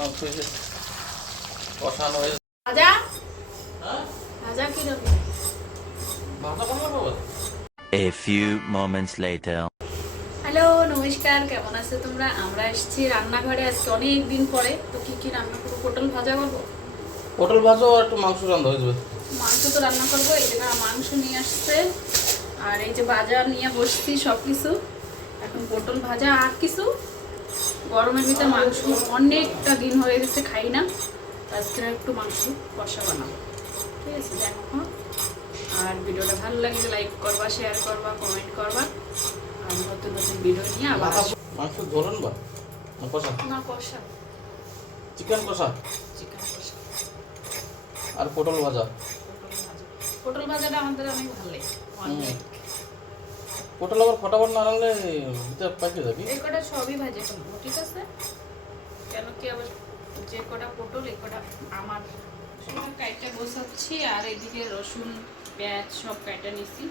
মাংস হয়েছে। কষানো হয়েছে। ভাজা? ভাজা কীরকম ভাজা বানাবো A few moments later. Hello নমস্কার কেমন আছো তোমরা? আমরা এসেছি রান্নাঘরে আজকে অনেক দিন পরে। তো কি কি রান্না করব? পটল ভাজা করব? পটল ভাজা আর একটু মাংস রান্না হয়ে যাবে। মাংস তো রান্না করব। এই জন্য মাংস নিয়ে আসছে। আর এই যে বাজার নিয়ে বসছি সব কিছু এখন পটল ভাজা আর কিছু। গরমের ভিতরে মাংস অনেকটা দিন হয়ে গেছে খাই না। আজকে একটু মাংস কষা বানাবো। ঠিক আছে দেখো? আর ভিডিওটা ভালো লাগলে লাইক করবা শেয়ার করবা কমেন্ট করবা। আর নতুন নতুন ভিডিও নিয়ে আবার। মাংস ধরুন বা না কষা। না কষা। চিকেন কষা? চিকেন কষা। আর পটল ভাজা? পটল ভাজাটা আমাদের অনেক ভালো লাগে। পটল আবার ফটাফট না রাখলে ভিতরে পাইকে যাবি? এই কটা সবই ভাজে ফেলব ঠিক আছে কেন কি আবার যে কটা পটল এই কটা আমার। সব কাইটা বসাচ্ছি আর এদিকে রসুন পেঁয়াজ সব কাইটা নিচ্ছি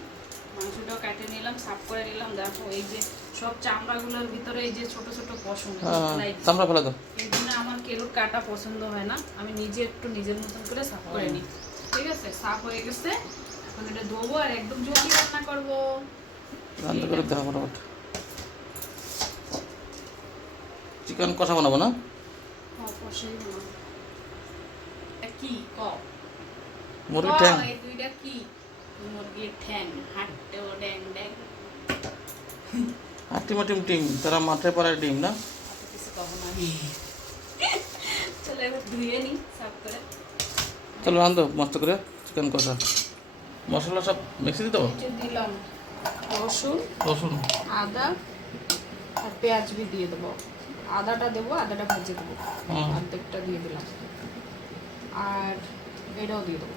মাংসটাও কাটে নিলাম সাফ করে নিলাম। দেখো এই যে সব চামড়াগুলোর ভিতরে এই যে ছোট ছোট পশম হ্যাঁ চামড়া ফেলে দাও। এই জন্য আমার কেলুর কাটা পছন্দ হয় না। আমি নিজে একটু নিজের মতন করে সাফ করে নিই ঠিক আছে? সাফ হয়ে গেছে। এখন এটা ধোবো আর একদম জলদি রান্না করব। রান্না করে দেখা ফটাফট চিকেন কষা বানাবো না? মুরগির ঠ্যাং। টিম তারা মাঠে পাড়ায় ডিম না? চলো রান্ধো মস্ত করে। চিকেন কষা। মশলা সব মিক্সি দিতে হবে দিলাম। রসুন রসুন। আদা আর পেঁয়াজ বি দিয়ে দেবো। আদাটা দেবো আদাটা ভেজে দেবো। অর্ধেকটা দিয়ে দিলাম। আর এটাও দিয়ে দেবো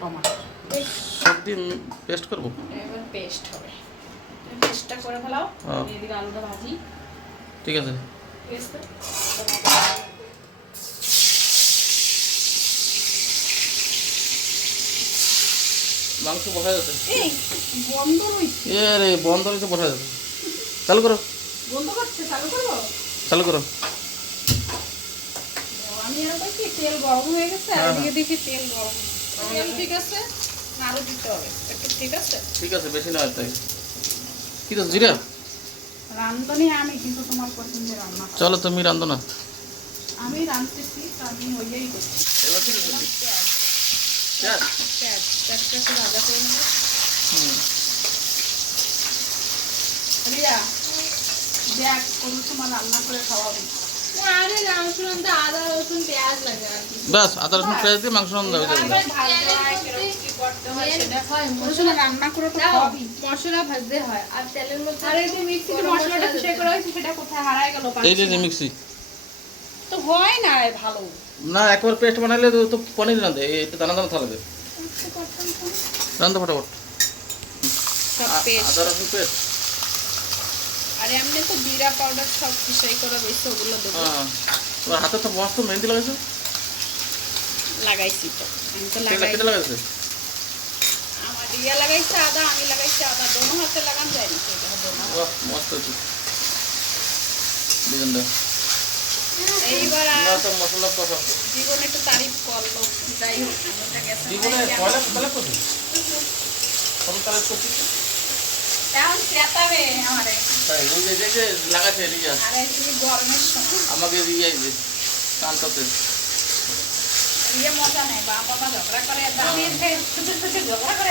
টমাটো। সব দিন পেস্ট করব? এবার পেস্ট হবে। পেস্টটা করে ফেলাও এদিকে আলুটা ভাজি। ঠিক আছে। ঠিক আছে মাংস বসা যাচ্ছে এ রে বন্ধ হয়েছে বসা যাচ্ছে চালু করো। বন্ধ করছে চালু করো। আমি তেল গরম হয়ে গেছে আর হ্যাঁ, এদিকে দেখি তেল গরম। তেল ঠিক আছে আরও দিতে হবে। একটু ঠিক আছে? ঠিক আছে বেশি না তাই। কি তো জিরা? রান্ধনি আমি কিন্তু তোমার পছন্দের রান্না চলো তুমি রান্ধনা আমি রাঁধতেছি আমি ওইটাই করছি। এবার ঠিক আছে। পেঁয়াজ পেঁয়াজ পেঁয়াজ পেঁয়াজটা একটু ভাজা করে নেব রিয়া দেখ কোনো সময় রান্না করে খাওয়াবি আরে তো আদা রসুন পেঁয়াজ লাগে আর কি ব্যাস আদা রসুন পেঁয়াজ দিয়ে মাংস রান্ধা হয়ে যাবে কীরকম কি করতে সেটা কোনো সময় রান্না করে তো দাও, খাওয়াবি মশলা ভাজতে হয় আর তেলের মধ্যে আর এই যে মিক্সিতে মশলাটা পিষে করা হয়েছে সেটা কোথায় হারায় গেল এই যে যে মিক্সি। তো হয় না ভালো। না একবার পেস্ট বানাইলে তো- পনির রান্ধে এটা দানা দানা থাকবে রান্ধো ফটাফট। সব পেস্ট আদা রসুন পেস্ট আর এমনি তো জিরা পাউডার সব পিসাই করা রয়েছে ওগুলো দেবো। হ্যাঁ তোমার হাতে তো মস্ত মেহেন্দি লাগাইছো? লাগাইছি তো আমি তো কেটে লাগাইছে? আমার ইয়া লাগাইছে আদা আমি লাগাইছি আদা। দোনো হাতে লাগান যায় না সেটা দোনো বাহ মস্ত ডিজাইনটা এইবার মশলা কষা জীবন একটু তারিফ করল যাই হোক জীবনে পয়লা তালে করছি কত? তালে করছি আমাকে রিয়া যে কান্ততে ইয়ে মজা নেই বাবা বাবা ঝগড়া করে দামি খুঁজে খুঁজে ঝগড়া করে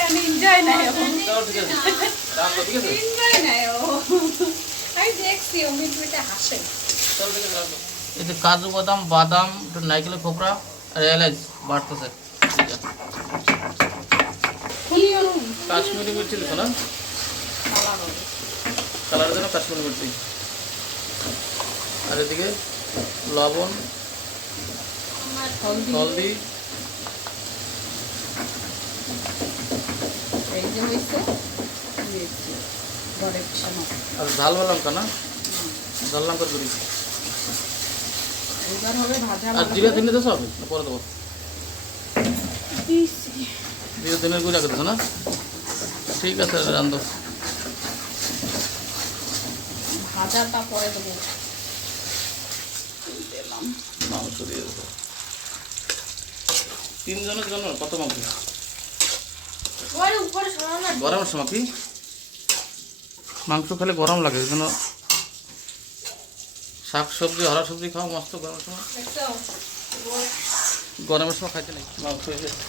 আমি দেখছি অমিত মিটে হাসে। চলো ঠিক রান্ধো কাজু বাদাম বাদাম একটু নারকেলের খোপড়া আর এলাচ বাড়তেছে। কাশ্মীরি মির্চি দিছো না। কালারের জন্য কাশ্মীরি মির্চি। আর এদিকে লবণ হলদি। আর ঝাল লঙ্কা না? ঝাল লঙ্কার গুঁড়ি এবার হবে ভাজা আর জিরা দিনে দেছো হবে পরে দেবো। দিয়েছি। জিরা দিনের গুঁড়ি আগে না? ঠিক আছে রান্ধো। ভাজাটা পরে দেবো। দিলাম। মাংস দিয়ে দেবো। তিনজনের জন্য কত মাংস? গরমের সময় কি? মাংস খেলে গরম লাগে জন্য শাক সবজি হরা সবজি খাও মস্ত গরমের সময়। গরমের সময় খাইতে নেই। মাংস হয়ে গেছে।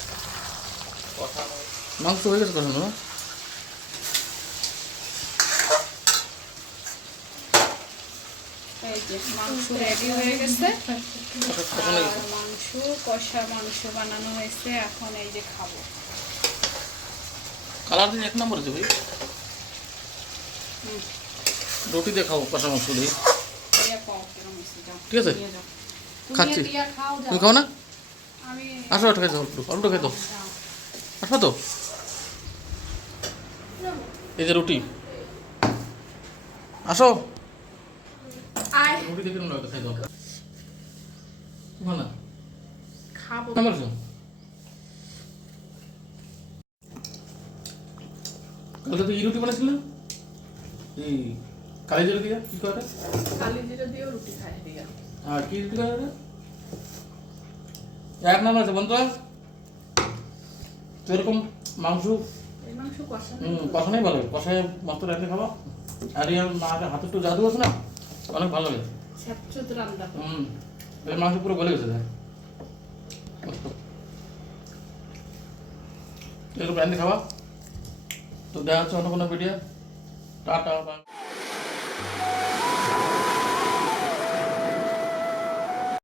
মাংস হয়ে গেছে কখন এই যে মাংস রেডি হয়ে গেছে। মাংস কষা মাংস বানানো হয়েছে। এখন এই যে খাব। কালার দিন এক নম্বর। রুটি দিয়ে খাও কষা মাংস দিয়ে। ঠিক আছে? খাচ্ছি। তুমি খাও না? আমি আসো একটু খাইতে অল্প অল্প খাইতো। যাও। আসো তো। এই যে রুটি। আসো। রুটি দেখে মনে হয় খাই দাও খাও না? খাব। শোন কালকে তো ই রুটি বানাইছিল? না এই কালি জল দিয়া কি করে? কালি জিরা দিয়েও রুটি খাই দিয়া। আর কি রুটি করে এক নাম্বার আছে বন্ধু তো এরকম মাংস কষানোই ভালো কষায় মস্ত রাখলে খাবা। আর এই মার হাতে একটু জাদু আছে না অনেক ভালো লাগে। হুম এই মাংস পুরো গলে গেছে। এরকম রান্ধি খাওয়া তো দেখা হচ্ছে অন্য কোনো ভিডিও টাটা